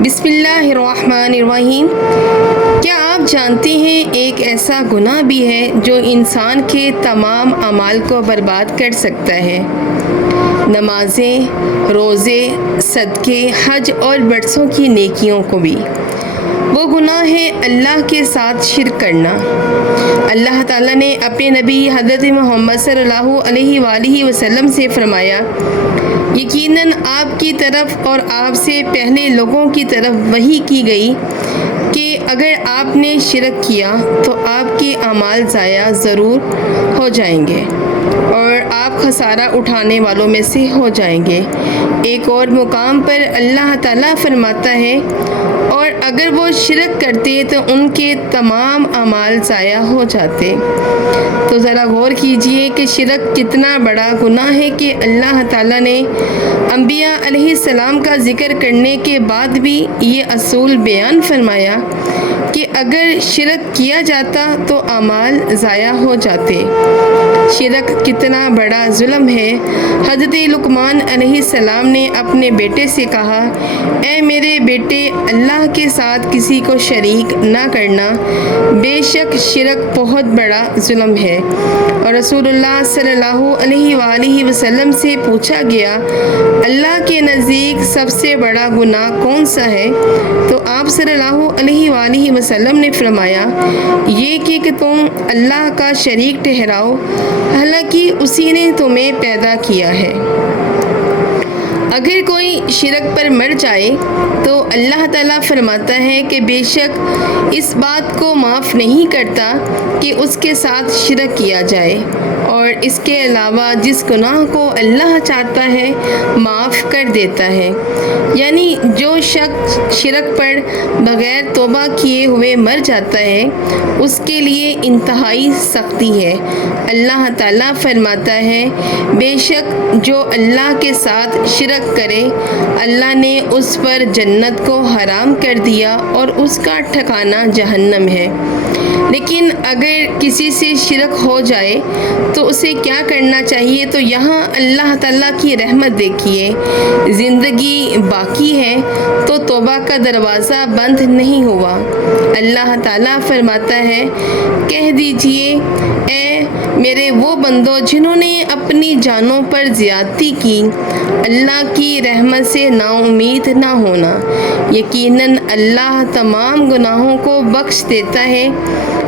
بسم اللہ الرحمن الرحیم۔ کیا آپ جانتے ہیں ایک ایسا گناہ بھی ہے جو انسان کے تمام اعمال کو برباد کر سکتا ہے؟ نمازیں، روزے، صدقے، حج اور برسوں کی نیکیوں کو بھی۔ وہ گناہ ہے اللہ کے ساتھ شرک کرنا۔ اللہ تعالیٰ نے اپنے نبی حضرت محمد صلی اللہ علیہ وآلہ وسلم سے فرمایا، یقیناً آپ کی طرف اور آپ سے پہلے لوگوں کی طرف وحی کی گئی کہ اگر آپ نے شرک کیا تو آپ کے اعمال ضائع ضرور ہو جائیں گے اور آپ خسارہ اٹھانے والوں میں سے ہو جائیں گے۔ ایک اور مقام پر اللہ تعالیٰ فرماتا ہے، اور اگر وہ شرک کرتے تو ان کے تمام اعمال ضائع ہو جاتے۔ تو ذرا غور کیجئے کہ شرک کتنا بڑا گناہ ہے کہ اللہ تعالیٰ نے انبیاء علیہ السلام کا ذکر کرنے کے بعد بھی یہ اصول بیان فرمایا کہ اگر شرک کیا جاتا تو اعمال ضائع ہو جاتے۔ شرک کتنا بڑا ظلم ہے۔ حضرت لقمان علیہ السلام نے اپنے بیٹے سے کہا، اے میرے بیٹے، اللہ کے ساتھ کسی کو شریک نہ کرنا، بے شک شرک بہت بڑا ظلم ہے۔ اور رسول اللہ صلی اللہ علیہ وآلہ وسلم سے پوچھا گیا، اللہ کے نزدیک سب سے بڑا گناہ کون سا ہے؟ تو آپ صلی اللہ علیہ وآلہ وسلم نے فرمایا، یہ کہ تم اللہ کا شریک ٹھہراؤ، حالانکہ اسی نے تمہیں پیدا کیا ہے۔ اگر کوئی شرک پر مر جائے تو اللہ تعالیٰ فرماتا ہے کہ بے شک اس بات کو معاف نہیں کرتا کہ اس کے ساتھ شرک کیا جائے، اور اس کے علاوہ جس گناہ کو اللہ چاہتا ہے معاف کر دیتا ہے۔ یعنی جو شخص شرک پر بغیر توبہ کیے ہوئے مر جاتا ہے اس کے لیے انتہائی سختی ہے۔ اللہ تعالیٰ فرماتا ہے، بے شک جو اللہ کے ساتھ شرک کرے اللہ نے اس پر جنت کو حرام کر دیا اور اس کا ٹھکانہ جہنم ہے۔ لیکن اگر کسی سے شرک ہو جائے تو اسے کیا کرنا چاہیے؟ تو یہاں اللہ تعالیٰ کی رحمت دیکھیے، زندگی باقی ہے تو توبہ کا دروازہ بند نہیں ہوا۔ اللہ تعالیٰ فرماتا ہے، کہہ دیجئے، اے میرے وہ بندوں جنہوں نے اپنی جانوں پر زیادتی کی، اللہ کی رحمت سے نا امید نہ ہونا، یقیناً اللہ تمام گناہوں کو بخش دیتا ہے۔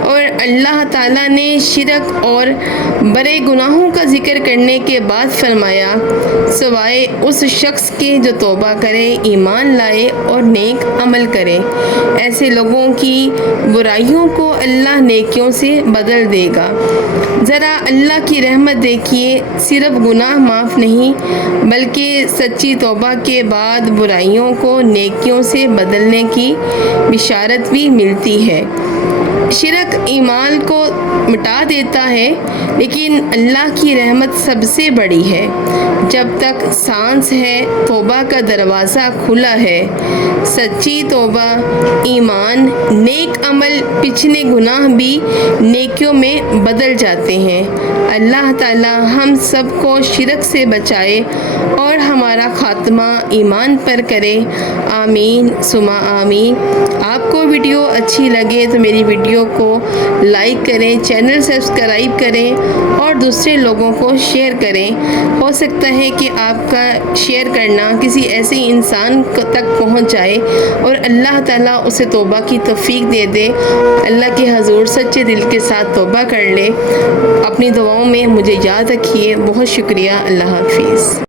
اور اللہ تعالیٰ نے شرک اور بڑے گناہوں کا ذکر کرنے کے بعد فرمایا، سوائے اس شخص کے جو توبہ کرے، ایمان لائے اور نیک عمل کرے، ایسے لوگوں کی برائیوں کو اللہ نیکیوں سے بدل دے گا۔ ذرا اللہ کی رحمت دیکھیے، صرف گناہ معاف نہیں بلکہ سچی توبہ کے بعد برائیوں کو نیکیوں سے بدلنے کی بشارت بھی ملتی ہے۔ شرک ایمان کو مٹا دیتا ہے، لیکن اللہ کی رحمت سب سے بڑی ہے۔ جب تک سانس ہے توبہ کا دروازہ کھلا ہے۔ سچی توبہ، ایمان، نیک عمل، پچھلے گناہ بھی نیکیوں میں بدل جاتے ہیں۔ اللہ تعالیٰ ہم سب کو شرک سے بچائے اور ہمارا خاتمہ ایمان پر کرے، آمین ثم آمین۔ آپ کو ویڈیو اچھی لگے تو میری ویڈیو کو لائک کریں، چینل سبسکرائب کریں اور دوسرے لوگوں کو شیئر کریں۔ ہو سکتا ہے کہ آپ کا شیئر کرنا کسی ایسے انسان تک پہنچ جائے اور اللہ تعالیٰ اسے توبہ کی توفیق دے دے، اللہ کے حضور سچے دل کے ساتھ توبہ کر لے۔ اپنی دعاؤں میں مجھے یاد رکھیے۔ بہت شکریہ۔ اللہ حافظ۔